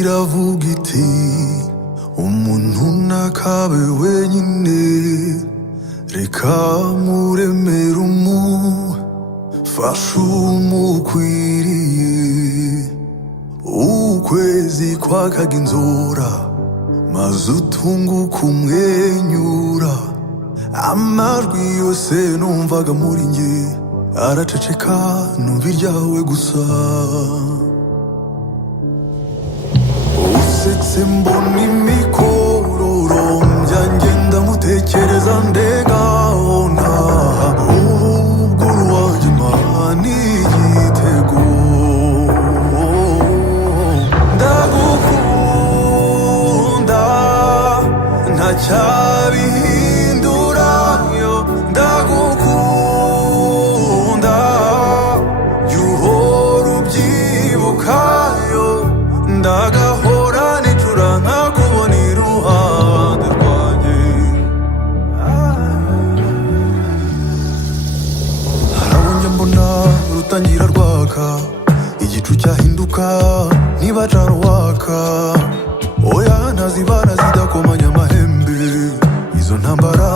iravuga iti umuntu ntakabe wenyine, reka muremere umufasha umukwiriye. Ukwezi kwakaga inzora maze utunguka umwenyura, amajwi yose numvaga muri nge araceceka, numva iryawe gusa. Usetse mbona imikororombya, ngenda mutekereza ndegabona ubwo uruwanjye Imana igitego. Ndagukunda ntacyabihindurayo, ndagukunda jya uhora ubyibukayo, ndagahora nicura nkakubona iruhande rwanjye. Harabonye mbona rutangira rwaka, igicu cyahinduka niba cana waka. Oya ntazibana zidakomanya amahembe, izo ntambara